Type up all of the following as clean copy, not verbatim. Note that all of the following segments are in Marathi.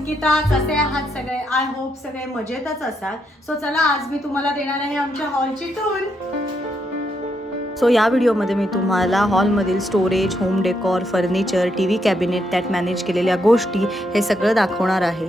अंकिता, कसे आहात सगळे? आय होप सगळे मजेतच असाल. सो चला, आज मी तुम्हाला देणार आहे आमच्या हॉलची टूर. सो या व्हिडिओमध्ये मी तुम्हाला हॉलमधील storage, home decor, furniture, TV cabinet, त्यात मॅनेज केलेल्या गोष्टी हे सगळं दाखवणार आहे.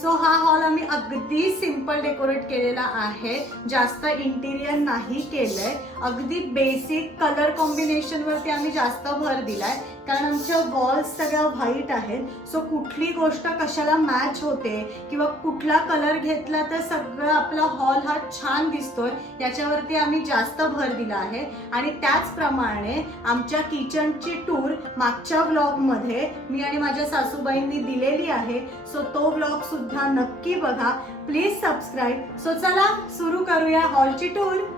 सो हा हॉल आम्ही अगदी सिंपल डेकोरेट केलेला आहे. जास्त इंटिरियर नाही केलंय. अगदी बेसिक कलर कॉम्बिनेशन वरती आम्ही जास्त भर दिलाय, कारण आमच्या वॉल्स सगळ्या व्हाईट आहेत. सो कुठली गोष्ट कशाला मॅच होते किंवा कुठला कलर घेतला तर सगळं आपला हॉल हा छान दिसतोय याच्यावरती आम्ही जास्त भर दिला आहे. आणि त्याचप्रमाणे आमच्या किचनची टूर मागच्या व्लॉगमध्ये मी आणि माझ्या सासूबाईंनी दिलेली आहे. सो तो व्लॉग सुद्धा नक्की बघा. Please subscribe. सो चला सुरू करूया हॉलची टूर.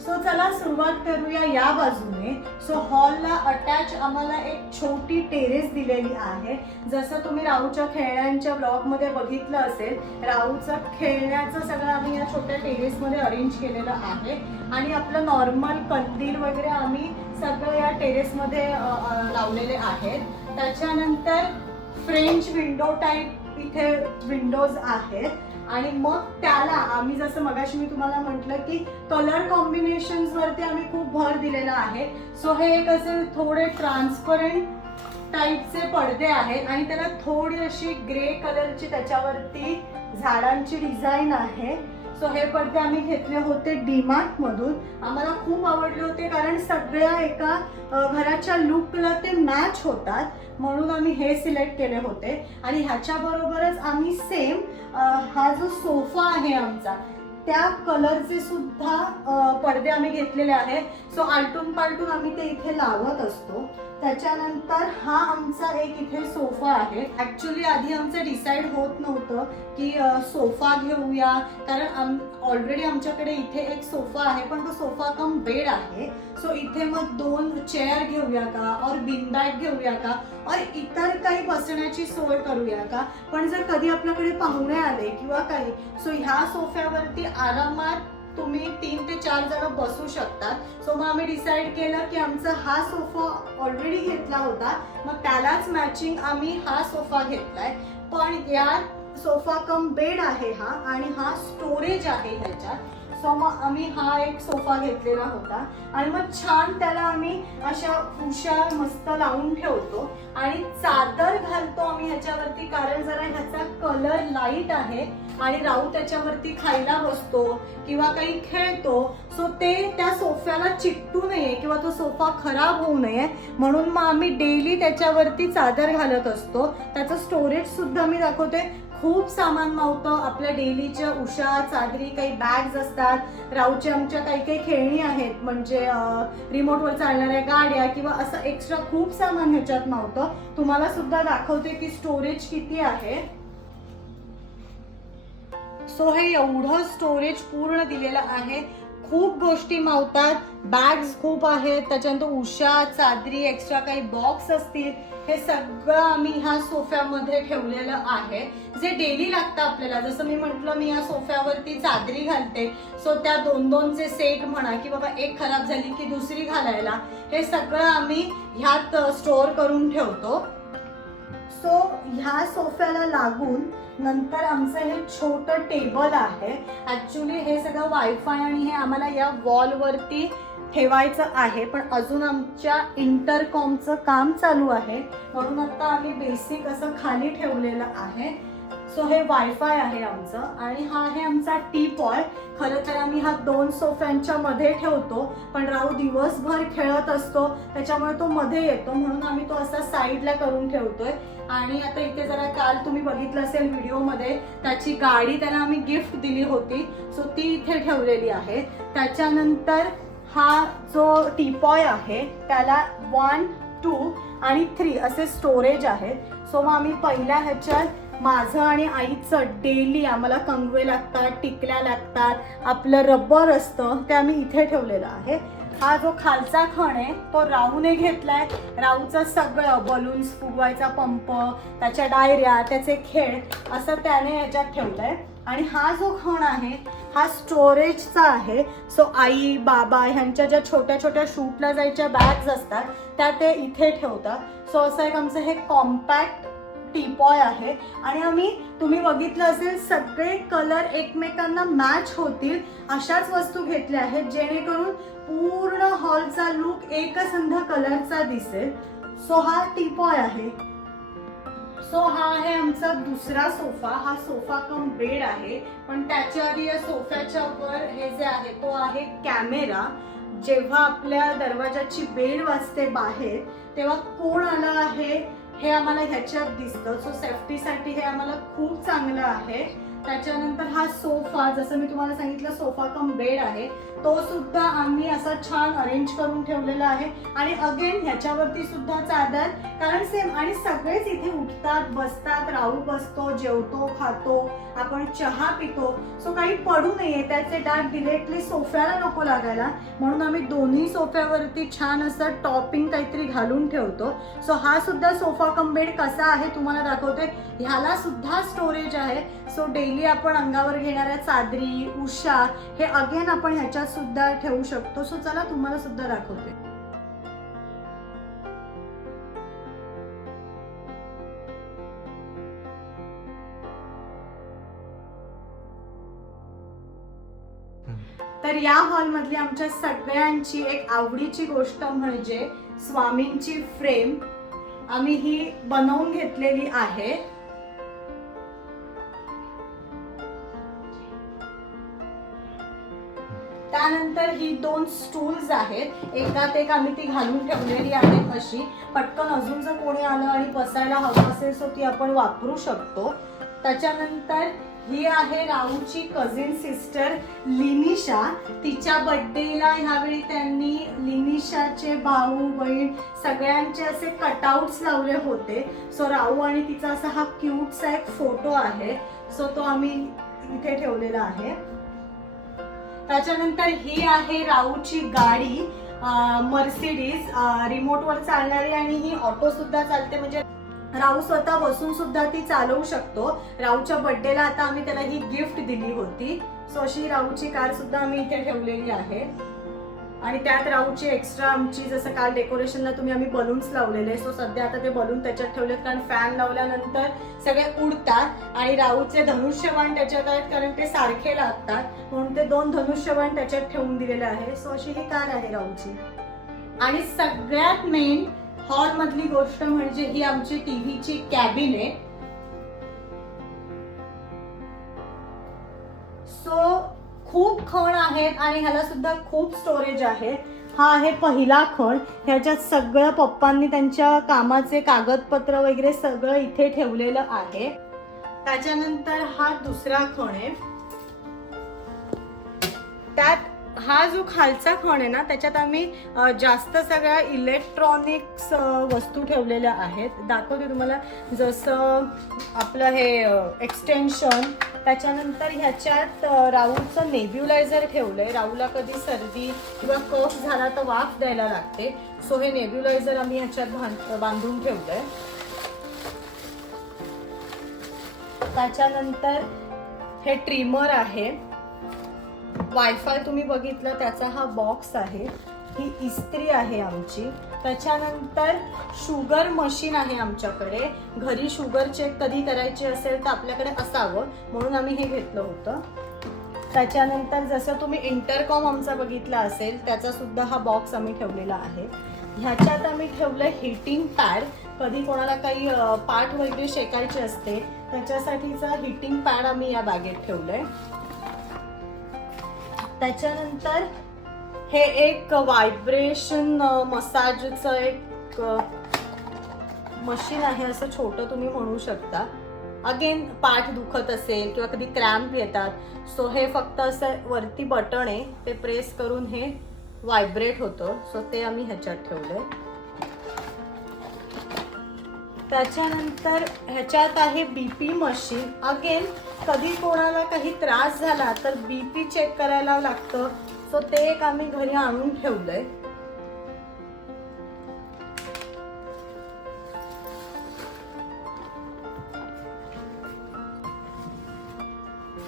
सो चला सुरुवात करूया या बाजूने. सो हॉलला अटॅच आम्हाला एक छोटी टेरेस दिलेली आहे. जसं तुम्ही राहूच्या खेळण्यांच्या ब्लॉग मध्ये बघितलं असेल, राहूचं खेळण्याचं सगळं आम्ही या छोट्या टेरेस मध्ये अरेंज केलेलं आहे. आणि आपलं नॉर्मल कंदील वगैरे आम्ही सगळं या टेरेस मध्ये लावलेले आहेत. त्याच्यानंतर फ्रेंच विंडो टाईप इथे विंडोज आहेत. आणि मग त्याला आम्ही जसं मगाशी मी तुम्हाला म्हटलं की कलर कॉम्बिनेशन्स वरती आम्ही खूप भर दिलेला आहे. सो हे एक असे थोडे ट्रान्सपरंट टाईपचे पडदे आहेत आणि त्याला थोडी अशी ग्रे कलरची त्याच्यावरती झाडांची डिझाईन आहे. सो हे पडदे आम्ही घेतले होते डीमार्ट मधून. आम्हाला खूप आवडले होते कारण सगळ्या एका घराच्या लुकला ते मॅच होतात, म्हणून आम्ही हे सिलेक्ट केले होते. आणि ह्याच्या बरोबरच आम्ही सेम हा जो सोफा आहे आमचा त्या कलरचे सुद्धा पडदे आम्ही घेतलेले आहेत. सो आलटून पालटून आम्ही ते इथे लावत असतो. त्याच्यानंतर हा आमचा एक इथे सोफा आहे. ऍक्च्युली आधी आमचं डिसाईड होत नव्हतं की सोफा घेऊया, कारण ऑलरेडी आमच्याकडे इथे एक सोफा आहे, पण तो सोफा कम बेड आहे. सो इथे मग 2 चेअर घेऊया का, और बिन बॅग घेऊया का, और इतर काही बसण्याची सोय करूया का. पण जर कधी आपल्याकडे पाहुणे आले किंवा काही, सो ह्या सोफ्यावरती आरामात तुम्ही 3 ते 4 जण बसू शकतात. सो मग आम्ही डिसाईड केलं की आमचा हा सोफा ऑलरेडी घेतला होता, मग त्यालाच मॅचिंग आम्ही हा सोफा घेतलाय. पण यात सोफा कम बेड आहे हा, आणि हा स्टोरेज आहे ह्याच्यात. सो मग आम्ही हा एक सोफा घेतलेला होता. आणि मग छान त्याला आम्ही अशा उशा मस्त लावून ठेवतो. आणि चादर घालतो आम्ही ह्याच्यावरती, कारण जरा ह्याचा कलर लाईट आहे आणि राहू त्याच्यावरती खायला बसतो किंवा काही खेळतो. सो ते त्या सोफ्याला चिकटू नये किंवा तो सोफा खराब होऊ नये, म्हणून मग आम्ही डेली त्याच्यावरती चादर घालत असतो. त्याचं स्टोरेज सुद्धा मी दाखवते. खूप सामान मावतं आपल्या डेलीच्या उशा, चादरी, काही बॅग्स असतात. राहूच्या आमच्या काही खेळणी आहेत, म्हणजे रिमोटवर चालणाऱ्या गाड्या किंवा असं एक्स्ट्रा खूप सामान ह्याच्यात मावतं. तुम्हाला सुद्धा दाखवते की स्टोरेज किती आहे. सो हे एवढं स्टोरेज पूर्ण दिलेलं आहे. खूप गोष्टी मावतात, बॅग्स खूप आहेत, त्याच्यानंतर उशा, चादरी, एक्स्ट्रा काही बॉक्स असतील, हे सगळं आम्ही ह्या सोफ्यामध्ये ठेवलेलं आहे, जे डेली लागतं आपल्याला. जसं मी म्हटलं, मी या सोफ्यावरती चादरी घालते. सो त्या 2-2चे सेट म्हणा की बाबा एक खराब झाली की दुसरी घालायला, हे सगळं आम्ही ह्यात स्टोअर करून ठेवतो. सो ह्या सोफ्याला लागून नंतर आमचं हे छोटं टेबल आहे. ऍक्च्युली हे सगळं वायफाय आणि हे आम्हाला या वॉलवरती ठेवायचं आहे, पण अजून आमच्या इंटरकॉमचं काम चालू आहे, म्हणून आता आम्ही बेसिक असं खाली ठेवलेलं आहे. सो हे वायफाय आहे आमचं. आणि हा आहे आमचा टी पॉय. खरं तर आम्ही हा 2 सोफ्यांच्या मध्ये ठेवतो, पण राहू दिवसभर खेळत असतो त्याच्यामुळे तो मध्ये येतो, म्हणून आम्ही तो असा साईडला करून ठेवतोय. आणि आता इथे जरा काल तुम्ही बघितलं असेल व्हिडिओमध्ये, त्याची गाडी त्याला आम्ही गिफ्ट दिली होती, सो ती इथे ठेवलेली आहे. त्याच्यानंतर हा जो टीपॉय आहे त्याला 1, 2 आणि 3 असे स्टोरेज आहेत. सो मग आम्ही पहिल्या ह्याच्यात माझं आणि आईचं डेली आम्हाला कंगवे लागतात, टिकल्या लागतात, आपलं रबर असतं ते आम्ही इथे ठेवलेलं आहे. हा जो खालचा खण आहे तो राहूने घेतलाय. राहूचं सगळं बलून्स फुगवायचा पंप, त्याच्या डायऱ्या, त्याचे खेळ असं त्याने याच्यात ठेवलंय. आणि हा जो खण आहे हा स्टोरेजचा आहे. सो आई बाबा ह्यांच्या ज्या छोट्या छोट्या शूटला जायच्या बॅग्स असतात त्या ते इथे ठेवतात. सो असं एक आमचं हे कॉम्पॅक्ट टीपॉय आहे आणि आम्ही तुम्ही बघितलं असेल सगळे कलर एकमेकांना मॅच होतील अशाच वस्तू घेतल्या आहेत जेणेकरून पूर्ण हॉलचा लुक एकसंध कलरचा दिसेल. सो हा टीपॉय आहे. सो हा आहे आमचा दुसरा सोफा. हा सोफा कम बेड आहे पण त्याच्या आधी या सोफ्याच्या वर हे जे आहे तो आहे कॅमेरा. जेव्हा आपल्या दरवाजाची बेल वाजते बाहेर तेव्हा कोण आलं आहे हे आम्हाला ह्याच्यात दिसतं. सो सेफ्टीसाठी हे आम्हाला खूप चांगलं आहे. त्याच्यानंतर हा सोफा जसं मी तुम्हाला सांगितलं सोफा कम बेड आहे तो सुद्धा आम्ही असा छान अरेंज करून ठेवलेला आहे आणि अगेन ह्याच्यावरती सुद्धा चादर कारण सेम आणि सगळेच इथे उठतात बसतात. राहू बसतो, जेवतो, खातो, आपण चहा पितो. सो काही पडू नये त्याचे डाग डिरेक्टली सोफ्याला नको लागायला म्हणून आम्ही दोन्ही सोफ्यावरती छान असं टॉपिंग काहीतरी घालून ठेवतो. सो हा सुद्धा सोफा कम बेड कसा आहे तुम्हाला दाखवते. ह्याला सुद्धा स्टोरेज आहे. सो डेली आपण अंगावर घेणाऱ्या चादरी, उषा हे अगेन आपण ह्याच्यात सुद्धा ठेवू शकतो. सो चला तुम्हाला सुद्धा दाखवते. तर या हॉलमधली आमच्या सगळ्यांची एक आवडीची गोष्ट म्हणजे स्वामींची फ्रेम आम्ही ही बनवून घेतलेली आहे. त्यानंतर ही 2 स्टूल्स आहेत. एकात एक आम्ही ती घालून ठेवलेली आहेत अशी पटकन अजून जर कोणी आलं आणि बसायला हवं असेल सो ती आपण वापरू शकतो. त्याच्यानंतर ही आहे राहूची कझिन सिस्टर लिनिशा. तिच्या बर्थडेला ह्यावेळी त्यांनी लिनिशाचे भाऊ बहीण सगळ्यांचे असे कटआउट्स लावले होते. सो राहू आणि तिचा असा हा क्यूटसा एक फोटो आहे. सो तो आम्ही इथे ठेवलेला आहे. त्याच्यानंतर ही आहे राहूची गाडी मर्सिडीज रिमोटवर चालणारी आणि ही ऑटो सुद्धा चालते म्हणजे राहू स्वतः बसून सुद्धा ती चालवू शकतो. राहूच्या बर्थडेला आता आम्ही त्याला ही गिफ्ट दिली होती. सो अशी राहूची कार सुद्धा आम्ही इथे ठेवलेली आहे आणि त्यात राहूची एक्स्ट्रा आमची जसं काल डेकोरेशनला तुम्ही आम्ही बलून्स लावलेले. सो सध्या आता ते बलून त्याच्यात ठेवलेत कारण फॅन लावल्यानंतर सगळे उडतात आणि राहूचे धनुष्यबाण त्याच्यात आहेत कारण ते सारखे लागतात म्हणून ते 2 धनुष्यबाण त्याच्यात ठेवून दिलेले आहे. सो अशी ही कार आहे राहूची. आणि सगळ्यात मेन हॉल मधली गोष्ट म्हणजे ही आमची टीव्हीची कॅबिनेट. सो खूप खण आहेत आणि ह्याला सुद्धा खूप स्टोरेज आहे. हा आहे पहिला खण. ह्याच्यात सगळं पप्पांनी त्यांच्या कामाचे कागदपत्र वगैरे सगळं इथे ठेवलेलं आहे. त्याच्यानंतर हा दुसरा खण आहे. त्यात हा जो खालचा खण आहे ना त्याच्यात आम्ही जास्त सगळ्या इलेक्ट्रॉनिक्स वस्तू ठेवलेल्या आहेत. दाखवते तुम्हाला जसं आपलं हे एक्सटेन्शन. त्याच्यानंतर ह्याच्यात राहूचं नेब्युलायझर ठेवलंय. राहूला कधी सर्दी किंवा कफ झाला तर वाफ द्यायला लागते. सो हे नेब्युलायझर आम्ही ह्याच्यात बांधून ठेवलंय. त्याच्यानंतर हे ट्रिमर आहे. वायफाय तुम्ही बघितलं त्याचा हा बॉक्स आहे. ही इस्त्री आहे आमची. त्याच्यानंतर शुगर मशीन आहे आमच्याकडे. घरी शुगर चेक कधी करायची असेल तर आपल्याकडे असावं म्हणून आम्ही हे घेतलं होतं. त्याच्यानंतर जसं तुम्ही इंटरकॉम आमचा बघितला असेल त्याचा सुद्धा हा बॉक्स आम्ही ठेवलेला आहे. ह्याच्यात आम्ही ठेवलं हिटिंग पॅड. कधी कोणाला काही पाठ वगैरे शेकायची असते त्याच्यासाठीचा हिटिंग पॅड आम्ही या बॅगेत ठेवलंय. त्याच्यानंतर हे एक व्हायब्रेशन मसाजचं एक मशीन आहे असं छोटं तुम्ही म्हणू शकता. अगेन पाठ दुखत असेल किंवा कधी क्रॅम्प येतात सो हे फक्त असं वरती बटन आहे ते प्रेस करून हे व्हायब्रेट होतं. सो ते आम्ही ह्याच्यात ठेवलंय. त्याच्यानंतर ह्याच्यात आहे बीपी मशीन. अगेन कधी कोणाला काही त्रास झाला तर बीपी चेक करायला लागतं सो ते एक आम्ही घरी आणून ठेवलंय.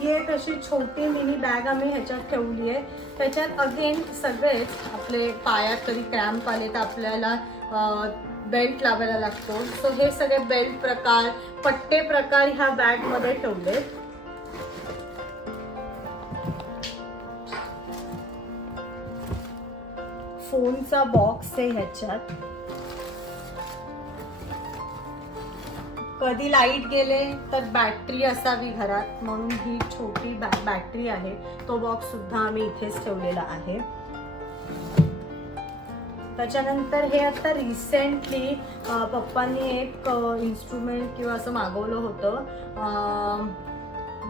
ही एक अशी छोटी मिनी बॅग आम्ही ह्याच्यात ठेवली आहे. त्याच्यात अगेन सगळेच आपले पायात कधी क्रॅम्प आले तर आपल्याला बेल्ट लावायला लागतो. सो हे सगळे बेल्ट प्रकार, पट्टे प्रकार ह्या बॅग मध्ये ठेवले. फोनचा बॉक्स आहे ह्याच्यात. कधी लाईट गेले तर बॅटरी असावी घरात म्हणून ही छोटी बॅटरी आहे. तो बॉक्स सुद्धा आम्ही इथेच ठेवलेला आहे. त्याच्यानंतर हे आता रिसेंटली पप्पांनी एक इन्स्ट्रुमेंट किंवा असं मागवलं होतं,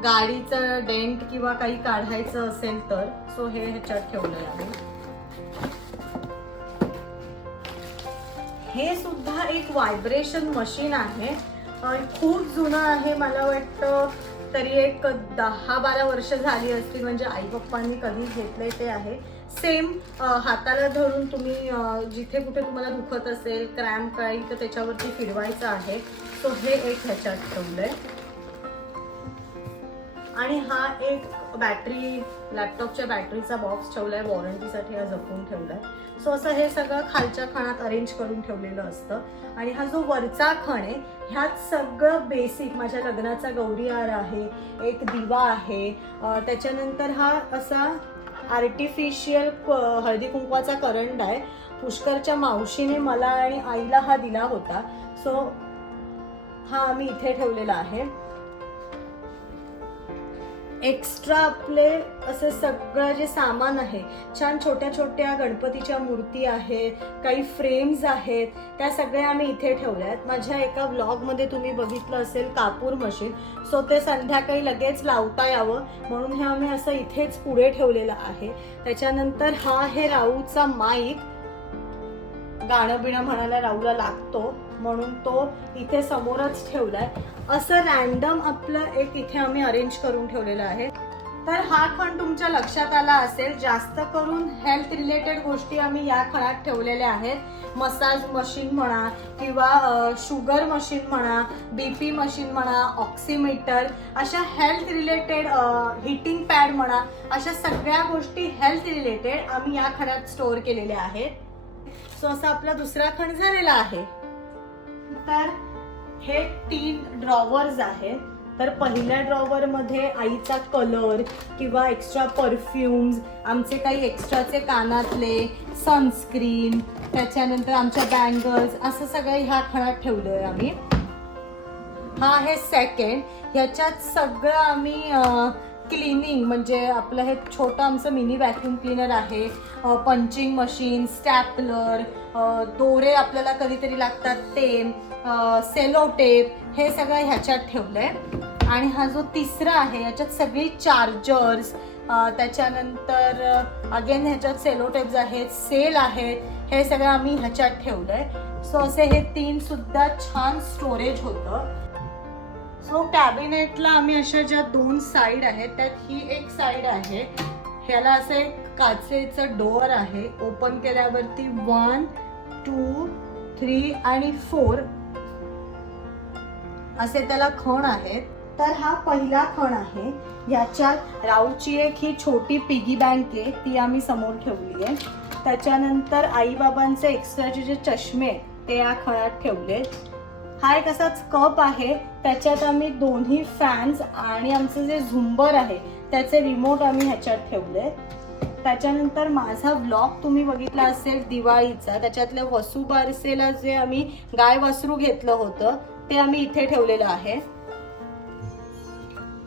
गाडीचं डेंट किंवा काही काढायचं असेल तर. सो हे ह्याच्यात ठेवलंय आम्ही. हे सुद्धा एक व्हायब्रेशन मशीन आहे. खूप जुनं आहे, मला वाटतं तरी एक 10-12 वर्ष झाली असतील. म्हणजे आई पप्पांनी कधी घेतलंय ते आहे. सेम हाताला धरून तुम्ही जिथे कुठे तुम्हाला दुखत असेल, क्रॅम्प काही, तर त्याच्यावरती फिरवायचं आहे. सो हे एक ह्याच्यात ठेवलंय. आणि हा एक बॅटरी, लॅपटॉपच्या बॅटरीचा बॉक्स ठेवलाय, वॉरंटीसाठी हा जपून ठेवलाय. सो असं हे सगळं खालच्या खणात अरेंज करून ठेवलेलं असतं. आणि हा जो वरचा खण आहे ह्यात सगळं बेसिक, माझ्या लग्नाचा गौरी हार आहे, एक दिवा आहे, त्याच्यानंतर हा असा आर्टिफिशियल हळदी कुंकवाचा करंड आहे. पुष्करच्या मावशीने मला आणि आईला हा दिला होता. सो हा आम्ही इथे ठेवलेला आहे. एक्स्ट्रा आपले असे सगळं जे सामान आहे, छान छोट्या छोट्या गणपतीच्या मूर्ती आहेत, काही फ्रेम्स आहेत, त्या सगळ्या आम्ही इथे ठेवल्या आहेत. माझ्या एका व्लॉगमध्ये तुम्ही बघितलं असेल कापूर मशीन. सो ते संध्याकाळी लगेच लावता यावं म्हणून हे आम्ही असं इथेच पुढे ठेवलेलं आहे. त्याच्यानंतर हा आहे राऊचा माईक. गाणं बिणं म्हणायला राऊला लागतो म्हणून तो इथे समोरच ठेवलाय. असं रॅन्डम आपलं एक इथे आम्ही अरेंज करून ठेवलेलं आहे. तर हा खण तुमच्या लक्षात आला असेल. जास्त करून हेल्थ रिलेटेड गोष्टी आम्ही या खणात ठेवलेल्या आहेत. मसाज मशीन म्हणा किंवा शुगर मशीन म्हणा, BP मशीन म्हणा, ऑक्सिमीटर, अशा हेल्थ रिलेटेड, हिटिंग पॅड म्हणा, अशा सगळ्या गोष्टी हेल्थ रिलेटेड आम्ही या खणात स्टोअर केलेल्या आहेत. सो असा आपला दुसरा खण झालेला आहे. तर हे 3 ड्रॉवर्स आहेत. तर पहिल्या ड्रॉवर मध्ये आईचा कलर किंवा एक्स्ट्रा परफ्युम्स, आमचे काही एक्स्ट्राचे कानातले, सनस्क्रीन, त्याच्यानंतर आमच्या बँगल्स, असं सगळं ह्या खणात ठेवलंय आम्ही. हा आहे सेकंड. ह्याच्यात सगळं आम्ही क्लिनिंग, म्हणजे आपलं हे छोटं आमचं मिनी व्हॅक्यूम क्लीनर आहे, पंचिंग मशीन, स्टॅपलर, दोरे आपल्याला कधीतरी लागतात ते, सेलो टेप, हे सगळं ह्याच्यात ठेवलंय. आणि हा जो तिसरा आहे याच्यात सगळी चार्जर्स, त्याच्यानंतर अगेन ह्याच्यात सेलो टेप्स आहेत, सेल आहेत, हे सगळं आम्ही ह्याच्यात ठेवलंय. सो असे हे 3 सुद्धा छान स्टोरेज होतं. सो कॅबिनेटला आम्ही अशा ज्या 2 साईड आहेत त्यात ही एक साईड आहे. ह्याला असे काचेचं डोअर आहे. ओपन केल्यावरती 1, 2, 3 आणि 4 असे त्याला खण आहेत. तर हा पहिला खण आहे. याच्यात राऊची एक ही छोटी पिगी बँक आहे, ती आम्ही समोर ठेवली आहे. त्याच्यानंतर आई बाबांचे एक्स्ट्राचे जे चष्मे ते या खणात ठेवले. हा एक असाच कप आहे, त्याच्यात आम्ही 2 फॅन्स आणि आमचं जे झुंबर आहे त्याचे रिमोट आम्ही ह्याच्यात ठेवले. त्याच्यानंतर माझा व्लॉग तुम्ही बघितला असेल दिवाळीचा, त्याच्यातल्या वसुबारसेला जे आम्ही गाय वासरू घेतलं होतं ते आम्ही इथे ठेवलेलं आहे.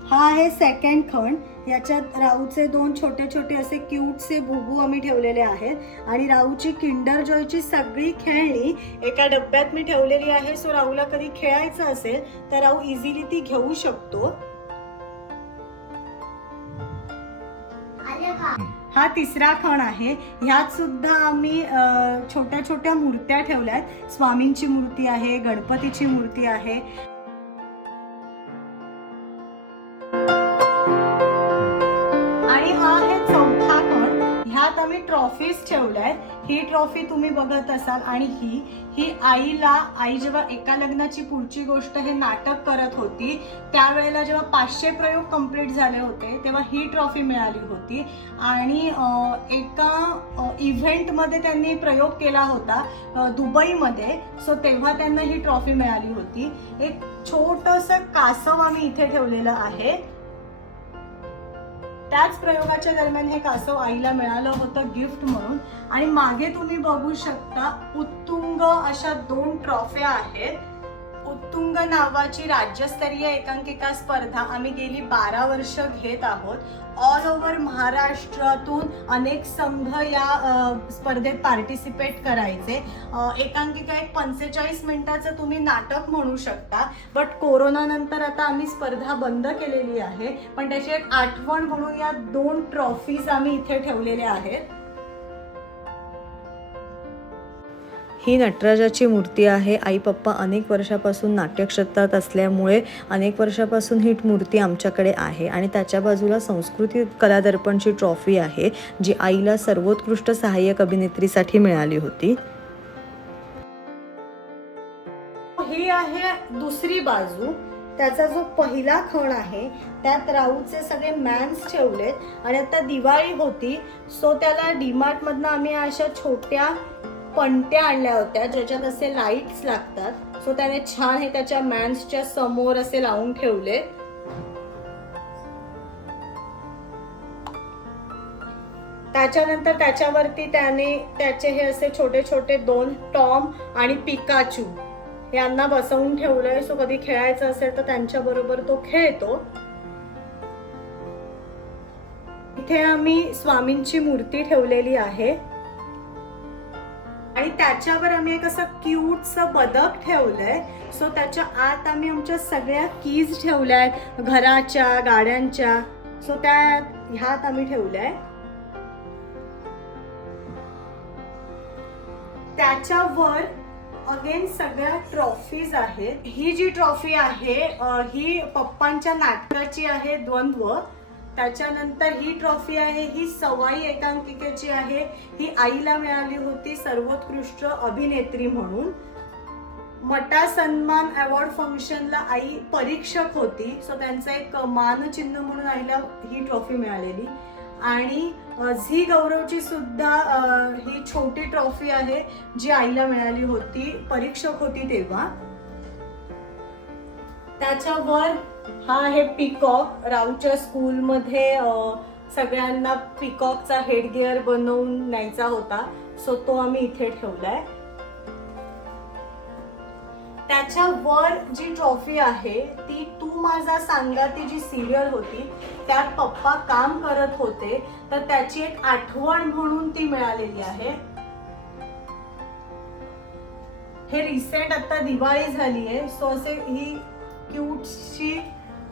हा आहे सेकंड खण. याच्यात राऊचे 2 छोटे छोटे असे क्यूटसे बुबू आम्ही ठेवलेले आहेत. आणि राऊची किंडर जॉयची सगळी खेळणी एका डब्यात मी ठेवलेली आहे. सो राऊला कधी खेळायचं असेल तर राऊ इझिली ती घेऊ शकतो. हा तिसरा खण आहे. ह्यात सुद्धा आम्ही छोट्या छोट्या मूर्त्या ठेवल्यात. स्वामींची मूर्ती आहे, गणपतीची मूर्ती आहे. आणि हा आहे चौथा खण. ह्यात आम्ही ट्रॉफीज ट्रॉफीज ठेवल्या. ही ट्रॉफी तुम्ही बघत असाल आणि ही आई जेव्हा एका लग्नाची पुढची गोष्ट हे नाटक करत होती त्यावेळेला जेव्हा 500 प्रयोग कंप्लीट झाले होते तेव्हा ही ट्रॉफी मिळाली होती. आणि एका इव्हेंटमध्ये त्यांनी प्रयोग केला होता दुबईमध्ये, सो तेव्हा त्यांना ही ट्रॉफी मिळाली होती. एक छोटंसं कासव आम्ही इथे ठेवलेलं आहे. त्याच प्रयोगाच्या दरम्यान हे कासव आईला मिळालं होतं गिफ्ट म्हणून. आणि मागे तुम्ही बघू शकता उत्तुंग अशा 2 ट्रॉफ्या आहेत. उत्तुंग नावाची राज्यस्तरीय एकांकिका स्पर्धा आम्ही गेली 12 वर्ष घेत आहोत. ऑल ओव्हर महाराष्ट्रातून अनेक संघ या स्पर्धेत पार्टिसिपेट करायचे. एकांकिका एक 45 मिनिटाचं तुम्ही नाटक म्हणू शकता. बट कोरोना नंतर आता आम्ही स्पर्धा बंद केलेली आहे, पण त्याची एक आठवण म्हणून या 2 ट्रॉफीज आम्ही इथे ठेवलेल्या आहेत. ही नटराजाची मूर्ती आहे. आई पप्पा अनेक वर्षापासून नाट्यक्षेत्रात असल्यामुळे अनेक वर्षापासून ही मूर्ती आमच्याकडे आहे. आणि त्याच्या बाजूला संस्कृती कला दर्पणची ट्रॉफी आहे जी आईला सर्वोत्कृष्ट सहाय्यक अभिनेत्रीसाठी मिळाली होती. ही आहे दुसरी बाजू. त्याचा जो पहिला खण आहे त्यात राऊचे सगळे मॅन्स ठेवलेत. आणि आता दिवाळी होती सो त्याला डीमार्ट मधनं आम्ही अशा छोट्या पणत्या आणल्या होत्या ज्याच्यात असे लाईट्स लागतात. सो त्याने छान हे त्याच्या मॅन्सच्या समोर असे लावून ठेवले. त्याच्यानंतर त्याच्यावरती त्याने त्याचे हे असे छोटे छोटे 2 टॉम आणि पिकाचू यांना बसवून ठेवलंय. सो कधी खेळायचं असेल तर त्यांच्या बरोबर तो खेळतो. इथे आम्ही स्वामींची मूर्ती ठेवलेली आहे आणि त्याच्यावर आम्ही एक असं क्यूटचं बदक ठेवलंय. सो त्याच्या आत आम्ही आमच्या सगळ्या कीज ठेवल्याय घराच्या, गाड्यांच्या. सो त्या ह्यात आम्ही ठेवल्याय. त्याच्यावर अगेन सगळ्या ट्रॉफीज आहेत. ही जी ट्रॉफी आहे ही पप्पांच्या नाटकाची आहे द्वंद्व. त्याच्यानंतर ही ट्रॉफी आहे ही सवाई एकांकिकेची आहे. ही आईला मिळाली होती सर्वोत्कृष्ट अभिनेत्री म्हणून. मटा सन्मान अवॉर्ड फंक्शनला आई परीक्षक होती सो त्यांचं एक मानचिन्ह म्हणून आईला ही ट्रॉफी मिळालेली. आणि झी गौरवची सुद्धा ही छोटी ट्रॉफी आहे जी आईला मिळाली होती, परीक्षक होती तेव्हा. त्याच्यावर हा आहे पिकॉक. राऊच्या स्कूलमध्ये सगळ्यांना पिकॉकचा हेडगिअर बनवून न्यायचा होता सो तो आम्ही इथे ठेवलाय. त्याच्यावर जी ट्रॉफी आहे ती तू माझा सांगाती जी सिरियल होती त्यात पप्पा काम करत होते तर त्याची एक आठवण म्हणून ती मिळालेली आहे. हे रिसेंट आता दिवाळी झाली आहे सो असे ही क्यूटशी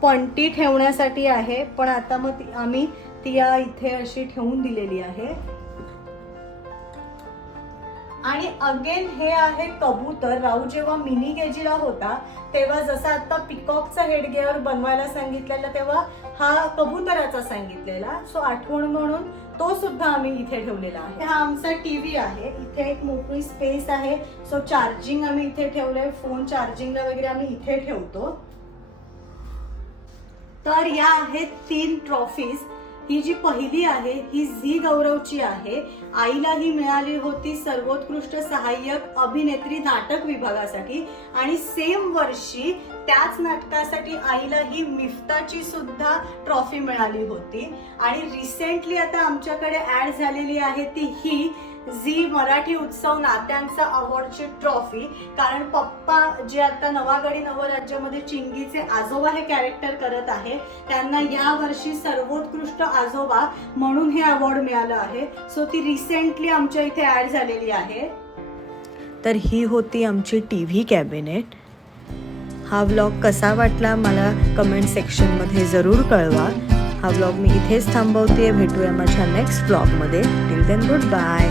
पणती ठेवण्यासाठी आहे. पण आता मग आम्ही ती इथे अशी ठेवून दिलेली आहे. आणि अगेन हे आहे कबूतर. राहू जेव्हा मिनी केजीला होता तेव्हा जसं आता पिकॉकचा हेडगिअर बनवायला सांगितलेला तेव्हा हा कबुतराचा सांगितलेला. सो आठवण म्हणून तो सुद्धा आम्ही इथे ठेवलेला आहे. हा आमचा टीव्ही आहे. इथे एक मोकळी स्पेस आहे सो चार्जिंग आम्ही इथे ठेवलंय. फोन चार्जिंगला वगैरे आम्ही इथे ठेवतो. तर या आहेत 3 ट्रॉफीज. ही जी पहिली आहे ही झी गौरवची आहे. आईला ही मिळाली होती सर्वोत्कृष्ट सहाय्यक अभिनेत्री नाटक विभागासाठी. आणि सेम वर्षी त्याच नाटकासाठी आईला ही मिफ्ताची सुद्धा ट्रॉफी मिळाली होती. आणि रिसेंटली आता आमच्याकडे ऍड झालेली आहे ती ही झी मराठी उत्सव नात्यांचा अवॉर्डची ट्रॉफी. कारण पप्पा जे आता नवागडी नवराज्यामध्ये चिंगीचे आजोबा हे कॅरेक्टर करत आहे त्यांना या वर्षी सर्वोत्कृष्ट आजोबा म्हणून हे अवॉर्ड मिळालं आहे. सो ती रिसेंटली आमच्या इथे ऍड झालेली आहे. तर ही होती आमची टीव्ही कॅबिनेट. हा व्लॉग कसा वाटला मला कमेंट सेक्शनमध्ये जरूर कळवा. हा व्लॉग मी इथेच थांबवते. भेटूया माझ्या नेक्स्ट व्लॉगमध्ये. Till then good bye.